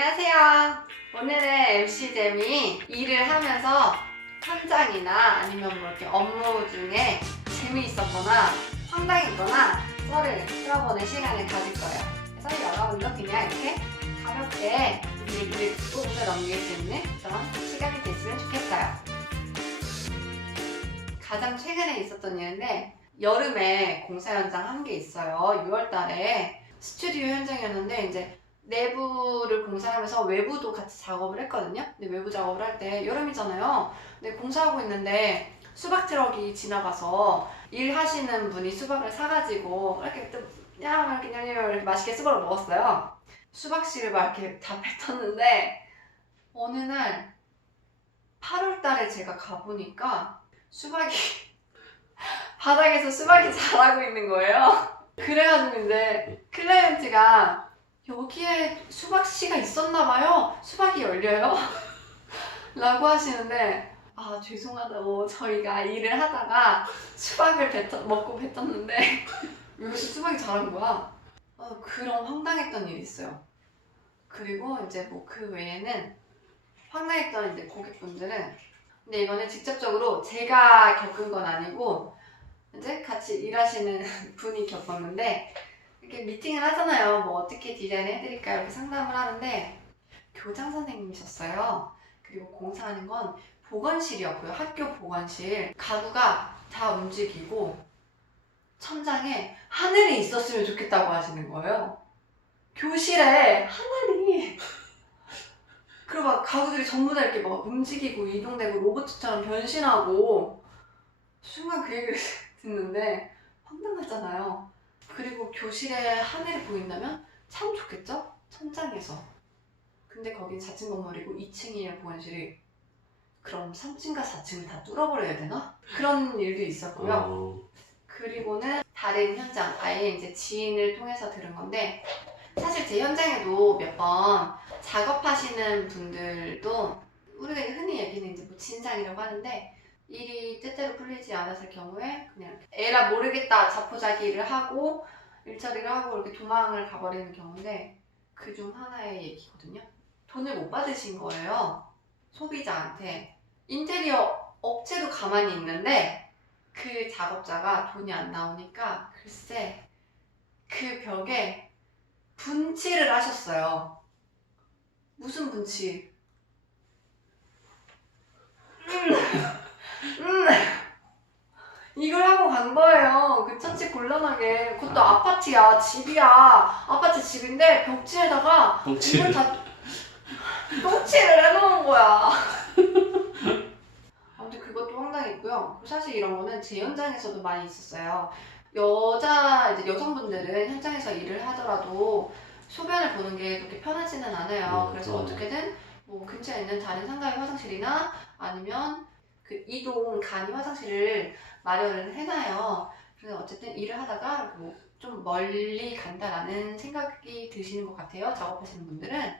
안녕하세요. 오늘은 MC잼이 일을 하면서 현장이나 아니면 뭐 이렇게 업무 중에 재미있었거나 황당했거나 썰을 풀어보는 시간을 가질 거예요. 그래서 여러분도 그냥 이렇게 가볍게 얘기를 듣고 오늘 넘길 수 있는 그런 시간이 됐으면 좋겠어요. 가장 최근에 있었던 일인데 여름에 공사 현장 한 게 있어요. 6월 달에 스튜디오 현장이었는데 이제 내부를 공사하면서 외부도 같이 작업을 했거든요. 근데 외부 작업을 할 때 여름이잖아요. 근데 공사하고 있는데 수박 트럭이 지나가서 일하시는 분이 수박을 사가지고 이렇게 이렇게 맛있게 수박을 먹었어요. 수박씨를 막 이렇게 다 뱉었는데 어느 날 8월 달에 제가 가보니까 수박이 바닥에서 수박이 자라고 있는 거예요. 그래가지고 이제 클라이언트가 여기에 수박씨가 있었나봐요. 수박이 열려요. 라고 하시는데 아 죄송하다고 저희가 일을 하다가 수박을 먹고 뱉었는데 여기서 수박이 자란 거야. 그런 황당했던 일이 있어요. 그리고 이제 뭐 그 외에는 황당했던 이제 고객분들은 근데 이거는 직접적으로 제가 겪은 건 아니고 이제 같이 일하시는 분이 겪었는데 이렇게 미팅을 하잖아요. 뭐 어떻게 디자인을 해드릴까요? 이렇게 상담을 하는데 교장 선생님이셨어요. 그리고 공사하는 건 보건실이었고요. 학교 보건실. 가구가 다 움직이고 천장에 하늘이 있었으면 좋겠다고 하시는 거예요. 교실에 하늘이 그리고 막 가구들이 전부 다 이렇게 막 움직이고 이동되고 로봇처럼 변신하고 순간 그 얘기를 듣는데 황당하잖아요. 그리고 교실에 하늘이 보인다면 참 좋겠죠? 천장에서. 근데 거긴 4층 건물이고 2층이에요 보건실이. 그럼 3층과 4층을 다 뚫어버려야 되나? 그런 일도 있었고요. 그리고는 다른 현장, 아예 이제 지인을 통해서 들은 건데 사실 제 현장에도 몇 번 작업하시는 분들도 우리가 흔히 얘기는 이제 뭐 진상이라고 하는데 일이 뜻대로 풀리지 않았을 경우에 그냥 에라 모르겠다 자포자기를 하고 일처리를 하고 이렇게 도망을 가버리는 경우인데 그중 하나의 얘기거든요. 돈을 못 받으신 거예요. 소비자한테. 인테리어 업체도 가만히 있는데 그 작업자가 돈이 안 나오니까 글쎄 그 벽에 분칠을 하셨어요. 무슨 분칠? 이걸 하고 간 거예요. 그 처치 곤란하게. 그것도 아파트야, 집이야. 아파트 집인데 벽지에다가 이걸 다 똥칠을 해놓은 거야. 아무튼 그것도 황당했고요. 사실 이런 거는 제 현장에서도 많이 있었어요. 이제 여성분들은 현장에서 일을 하더라도 소변을 보는 게 그렇게 편하지는 않아요. 그래서 어떻게든 뭐 근처에 있는 다른 상가의 화장실이나 아니면 그 이동 간이 화장실을 마련을 해놔요. 그래서 어쨌든 일을 하다가 뭐 좀 멀리 간다라는 생각이 드시는 것 같아요. 작업하시는 분들은.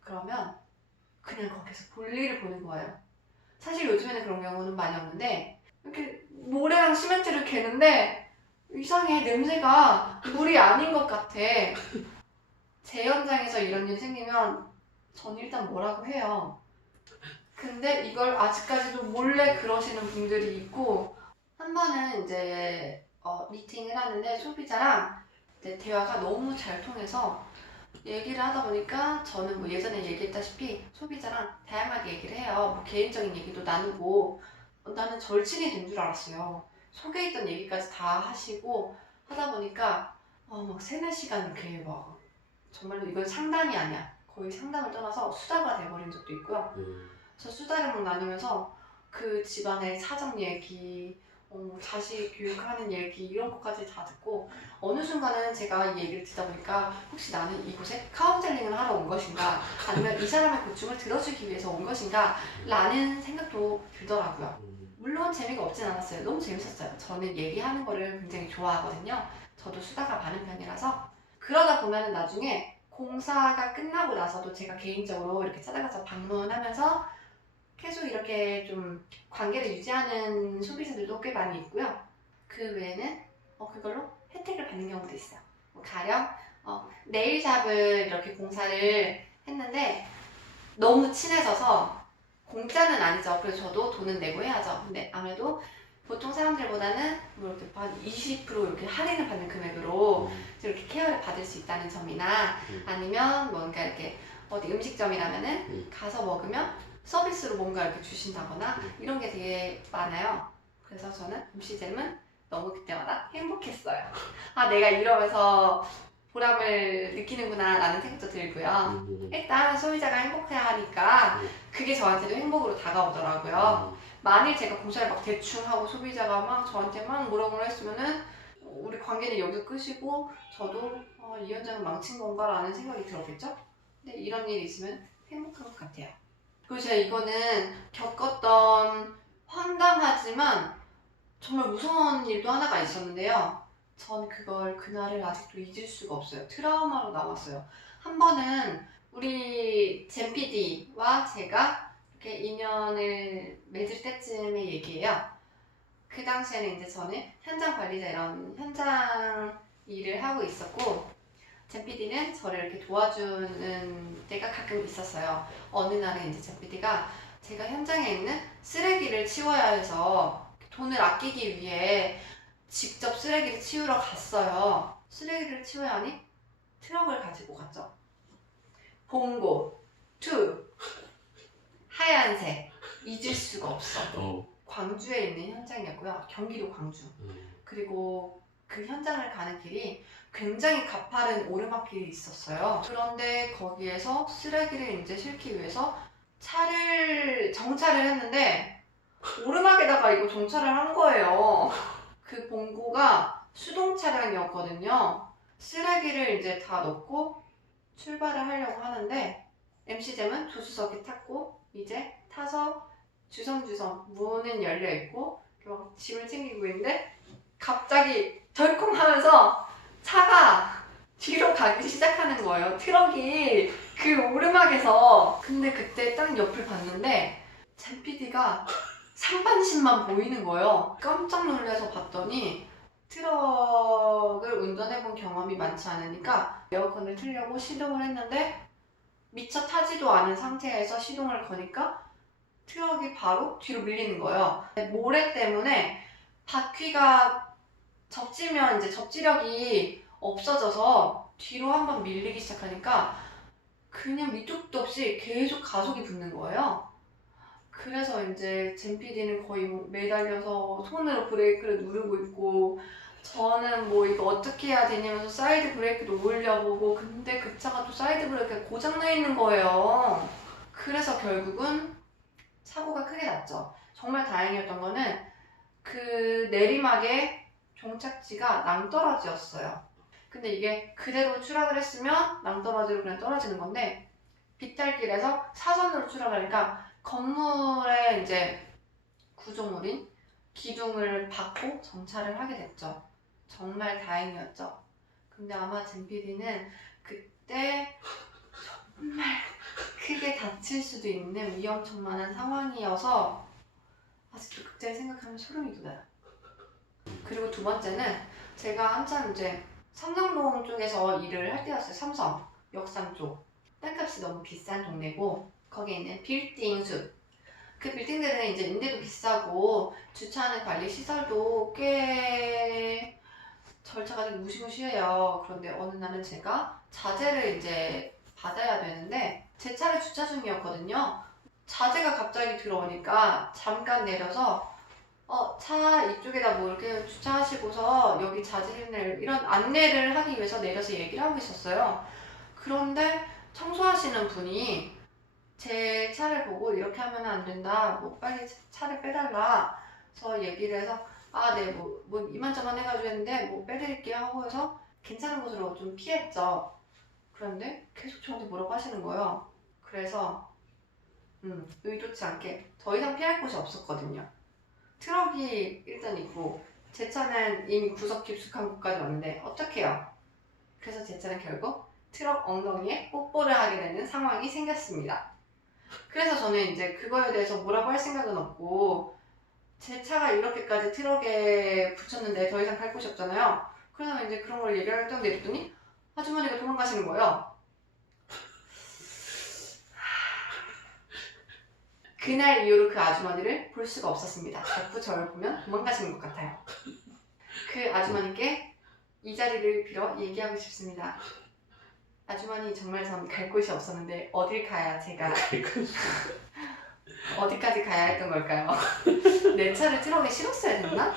그러면 그냥 거기서 볼일을 보는 거예요. 사실 요즘에는 그런 경우는 많이 없는데 이렇게 모래랑 시멘트를 개는데 이상해 냄새가 물이 아닌 것 같아. 제 현장에서 이런 일이 생기면 전 일단 뭐라고 해요. 근데 이걸 아직까지도 몰래 그러시는 분들이 있고 한 번은 이제 미팅을 하는데 소비자랑 이제 대화가 너무 잘 통해서 얘기를 하다 보니까 저는 뭐 예전에 얘기했다시피 소비자랑 다양하게 얘기를 해요. 뭐 개인적인 얘기도 나누고 나는 절친이 된 줄 알았어요. 속에 있던 얘기까지 다 하시고 하다 보니까 막 3-4시간 이렇게 막 정말로 이건 상담이 아니야. 거의 상담을 떠나서 수다가 돼버린 적도 있고요. 그래서 수다를 막 나누면서 그 집안의 사정 얘기, 자식 교육하는 얘기 이런 것까지 다 듣고 어느 순간은 제가 이 얘기를 듣다 보니까 혹시 나는 이곳에 카운셀링을 하러 온 것인가 아니면 이 사람의 고충을 들어주기 위해서 온 것인가 라는 생각도 들더라고요. 물론 재미가 없진 않았어요. 너무 재밌었어요. 저는 얘기하는 거를 굉장히 좋아하거든요. 저도 수다가 많은 편이라서 그러다 보면 나중에 공사가 끝나고 나서도 제가 개인적으로 이렇게 찾아가서 방문하면서 계속 이렇게 좀 관계를 유지하는 소비자들도 꽤 많이 있고요. 그 외에는 그걸로 혜택을 받는 경우도 있어요. 뭐 가령 네일샵을 이렇게 공사를 했는데 너무 친해져서 공짜는 아니죠. 그래서 저도 돈은 내고 해야죠. 근데 아무래도 보통 사람들보다는 뭐 이렇게 한 20% 이렇게 할인을 받는 금액으로 이렇게 케어를 받을 수 있다는 점이나 아니면 뭔가 이렇게 어디 음식점이라면은 가서 먹으면 서비스로 뭔가 이렇게 주신다거나 이런 게 되게 많아요. 그래서 저는 MC잼은 너무 그때마다 행복했어요. 아, 내가 이러면서 보람을 느끼는구나 라는 생각도 들고요. 일단 소비자가 행복해야 하니까 그게 저한테도 행복으로 다가오더라고요. 만일 제가 공사를 막 대충 하고 소비자가 막 저한테 막 뭐라 했으면은 우리 관계는 여기서 끝이고 저도 이 현장은 망친 건가 라는 생각이 들었겠죠? 근데 이런 일이 있으면 행복한 것 같아요. 그리고 제가 이거는 겪었던 황당하지만 정말 무서운 일도 하나가 있었는데요. 전 그날을 아직도 잊을 수가 없어요. 트라우마로 남았어요. 한 번은 우리 젠 PD와 제가 이렇게 인연을 맺을 때쯤의 얘기예요. 그 당시에는 이제 저는 현장 관리자 이런 현장 일을 하고 있었고 젠 PD는 저를 이렇게 도와주는 때가 가끔 있었어요. 어느 날은 이제 젠 PD가 제가 현장에 있는 쓰레기를 치워야 해서 돈을 아끼기 위해 직접 쓰레기를 치우러 갔어요. 쓰레기를 치워야 하니 트럭을 가지고 갔죠. 봉고, 투, 하얀색, 잊을 수가 없어. 광주에 있는 현장이었고요. 경기도 광주. 그리고 그 현장을 가는 길이 굉장히 가파른 오르막길이 있었어요. 그런데 거기에서 쓰레기를 이제 싣기 위해서 정차를 했는데 오르막에다가 이거 정차를 한 거예요. 그 봉고가 수동 차량이었거든요. 쓰레기를 이제 다 넣고 출발을 하려고 하는데 MC잼은 조수석에 탔고 이제 타서 주섬주섬 문은 열려 있고 막 짐을 챙기고 있는데 갑자기 덜컹 하면서 차가 뒤로 가기 시작하는 거예요. 트럭이 그 오르막에서. 근데 그때 딱 옆을 봤는데 젠 PD가 상반신만 보이는 거예요. 깜짝 놀라서 봤더니 트럭을 운전해본 경험이 많지 않으니까 에어컨을 틀려고 시동을 했는데 미처 타지도 않은 상태에서 시동을 거니까 트럭이 바로 뒤로 밀리는 거예요. 모래 때문에 바퀴가 접지면 이제 접지력이 없어져서 뒤로 한번 밀리기 시작하니까 그냥 밑도 없이 계속 가속이 붙는 거예요. 그래서 이제 젠 PD는 거의 매달려서 손으로 브레이크를 누르고 있고 저는 뭐 이거 어떻게 해야 되냐면서 사이드 브레이크도 올려보고 근데 그 차가 또 사이드 브레이크가 고장나 있는 거예요. 그래서 결국은 사고가 크게 났죠. 정말 다행이었던 거는 그 내리막에 종착지가 낭떠러지였어요. 근데 이게 그대로 추락을 했으면 낭떠러지로 그냥 떨어지는 건데 비탈길에서 사선으로 추락하니까 건물에 이제 구조물인 기둥을 받고 정차를 하게 됐죠. 정말 다행이었죠. 근데 아마 젠 PD는 그때 정말 크게 다칠 수도 있는 위험천만한 상황이어서 아직도 그때 생각하면 소름이 돋아요. 그리고 두 번째는 제가 한참 이제 삼성동 쪽에서 일을 할 때였어요. 삼성, 역삼 쪽. 땅값이 너무 비싼 동네고 거기에 있는 빌딩 숲. 그 빌딩들은 이제 임대도 비싸고 주차하는 관리 시설도 꽤 절차가 되게 무시무시해요. 그런데 어느 날은 제가 자재를 이제 받아야 되는데 제 차를 주차 중이었거든요. 자재가 갑자기 들어오니까 잠깐 내려서 차 이쪽에다 뭐 이렇게 주차하시고서 여기 자재를 이런 안내를 하기 위해서 내려서 얘기를 하고 있었어요. 그런데 청소하시는 분이 제 차를 보고 이렇게 하면 안 된다. 뭐 빨리 차를 빼달라. 저 얘기를 해서 네 뭐 이만저만 해가지고 했는데 뭐 빼드릴게요 하고 해서 괜찮은 곳으로 좀 피했죠. 그런데 계속 저한테 뭐라고 하시는 거예요. 그래서 의도치 않게 더 이상 피할 곳이 없었거든요. 트럭이 일단 있고 제 차는 이미 구석 깊숙한 곳까지 왔는데 어떡해요. 그래서 제 차는 결국 트럭 엉덩이에 뽀뽀를 하게 되는 상황이 생겼습니다. 그래서 저는 이제 그거에 대해서 뭐라고 할 생각은 없고 제 차가 이렇게까지 트럭에 붙였는데 더 이상 갈 곳이 없잖아요. 그래서 이제 그런 걸 얘기를 딱 내렸더니 아주머니가 도망가시는 거예요. 그날 이후로 그 아주머니를 볼 수가 없었습니다. 자꾸 저를 보면 도망가시는 것 같아요. 그 아주머니께 이 자리를 빌어 얘기하고 싶습니다. 아주머니, 정말 전 갈 곳이 없었는데 어딜 가야 제가 어디까지 가야 했던 걸까요? 내 차를 트럭에 실었어야 됐나?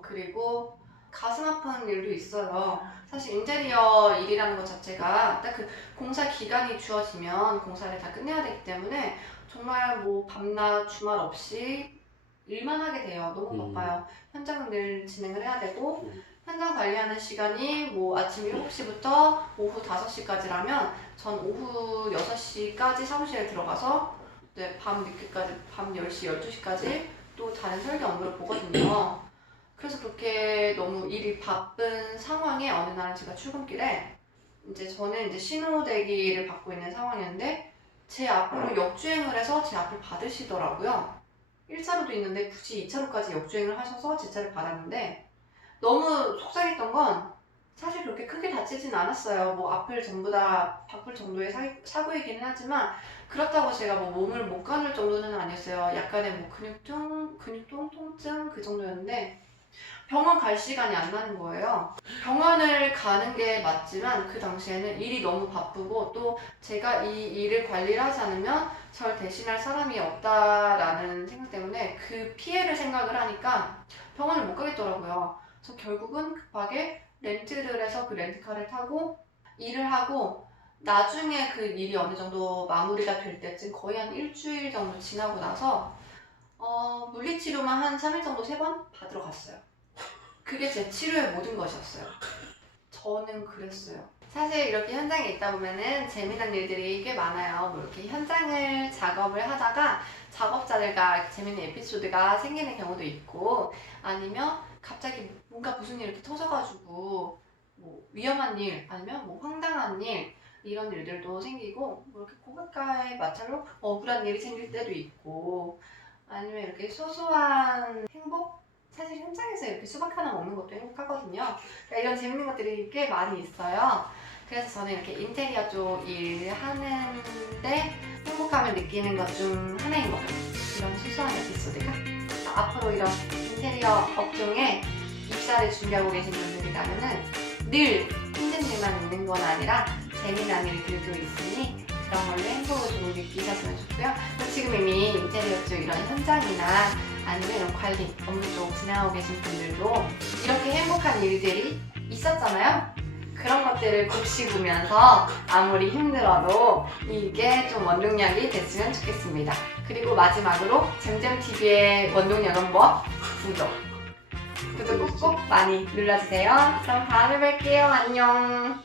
그리고 가슴 아픈 일도 있어요. 사실 인테리어 일이라는 것 자체가 딱 그 공사 기간이 주어지면 공사를 다 끝내야 되기 때문에 정말 뭐 밤낮 주말 없이 일만 하게 돼요. 너무 바빠요. 현장을 늘 진행을 해야 되고 현장 관리하는 시간이 뭐 아침 7시부터 오후 5시까지라면 전 오후 6시까지 사무실에 들어가서 네, 밤 늦게까지, 밤 10시, 12시까지 또 다른 설계 업무를 보거든요. 그래서 그렇게 너무 일이 바쁜 상황에 어느 날은 제가 출근길에 저는 이제 신호 대기를 받고 있는 상황이었는데 제 앞으로 역주행을 해서 제 앞을 받으시더라고요. 1차로도 있는데 굳이 2차로까지 역주행을 하셔서 제 차를 받았는데 너무 속상했던 건 사실 그렇게 크게 다치진 않았어요. 뭐 앞을 전부 다 바꿀 정도의 사고이기는 하지만 그렇다고 제가 뭐 몸을 못 가눌 정도는 아니었어요. 약간의 뭐 근육통, 통증 그 정도였는데 병원 갈 시간이 안 나는 거예요. 병원을 가는 게 맞지만 그 당시에는 일이 너무 바쁘고 또 제가 이 일을 관리를 하지 않으면 절 대신할 사람이 없다라는 생각 때문에 그 피해를 생각을 하니까 병원을 못 가겠더라고요. 그래서 결국은 급하게 렌트를 해서 그 렌트카를 타고 일을 하고 나중에 그 일이 어느 정도 마무리가 될 때쯤 거의 한 일주일 정도 지나고 나서 물리치료만 한 3일 정도 3번 받으러 갔어요. 그게 제 치료의 모든 것이었어요. 저는 그랬어요. 사실 이렇게 현장에 있다 보면은 재미난 일들이 꽤 많아요. 뭐 이렇게 현장을 작업을 하다가 작업자들과 재미있는 에피소드가 생기는 경우도 있고 아니면 갑자기 뭔가 무슨 일이 이렇게 터져가지고 뭐 위험한 일 아니면 뭐 황당한 일 이런 일들도 생기고 뭐 이렇게 고객과의 마찰로 억울한 일이 생길 때도 있고 아니면 이렇게 소소한 행복? 사실 현장에서 이렇게 수박 하나 먹는 것도 행복하거든요. 그러니까 이런 재밌는 것들이 꽤 많이 있어요. 그래서 저는 이렇게 인테리어 쪽 일을 하는데 행복감을 느끼는 것 중 하나인 것 같아요. 이런 소소한 에피소드가. 앞으로 이런 인테리어 업종에 입사를 준비하고 계신 분들이라면은 늘 힘든 일만 있는 건 아니라 재미난 일들도 있으니 그런 걸로 행복을 좀 느끼셨으면 좋고요. 지금 이미 인테리어 쪽 이런 현장이나 아니면 이런 관리, 업무 쪽 진행하고 계신 분들도 이렇게 행복한 일들이 있었잖아요. 그런 것들을 곱씹으면서 아무리 힘들어도 이게 좀 원동력이 됐으면 좋겠습니다. 그리고 마지막으로 잼잼TV의 원동력은 뭐? 구독! 구독 꾹꾹 많이 눌러주세요. 그럼 다음에 뵐게요. 안녕!